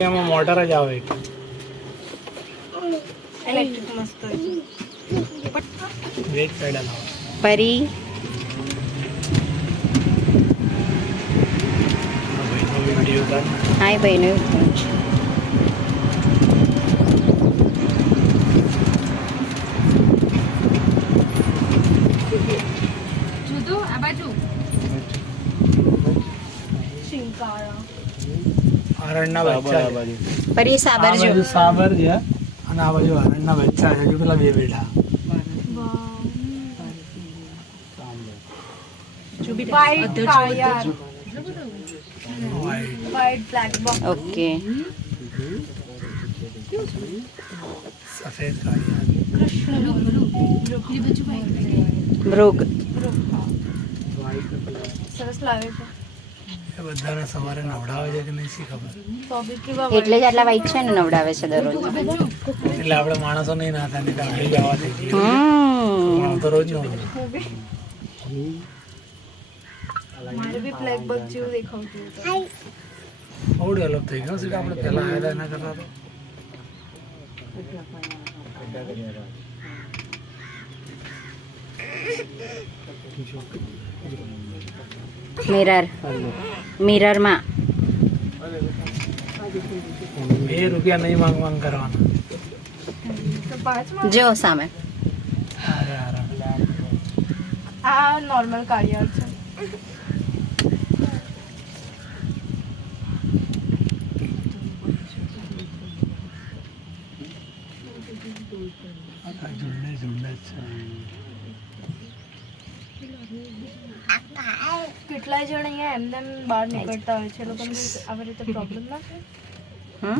એમાં મોટર જ આવે ઇલેક્ટ્રિક મસ્ત વેટ પેડલ પરી વિડીયો કર હાય ભાઈનો જુદો આ બાજુ શિંકારા હરણના બચ્ચા પરી સાબર જો સાબર છે અને આ બાજુ હરણના બચ્ચા છે જો પેલા બે બેઠા વાઇટ કાળિયાર વાઇટ બ્લેક બોક્સ ઓકે સફેદ કાળિયા મૃગ સરસ લાગે છે એ બધાને સવારે નવડાવે છે કે નહીં શી ખબર એટલે જ આટલા વાઈટ છે ને નવડાવે છે દરરોજ એટલે આપણે માણસો નહીં નાતા નહીં તો આપણે જવા થઈ ગઈ તો રોજ નો મારે બી બ્લેક બગ જેવું દેખાવતું હતું બહુ ડેવલપ થઈ ગયો છે આપણે પહેલા આવ્યા એના કરતા મિરરમાં 2 રૂપિયા નહીં માંગ કરવાના તો 5 જો સામે અરે આ નોર્મલ કાળિયાર છે કેટલાય જણ અહીંયા એમને બહાર નીકળતા હોય છે એ લોકોને આવી રીતે પ્રોબ્લેમ ના થાય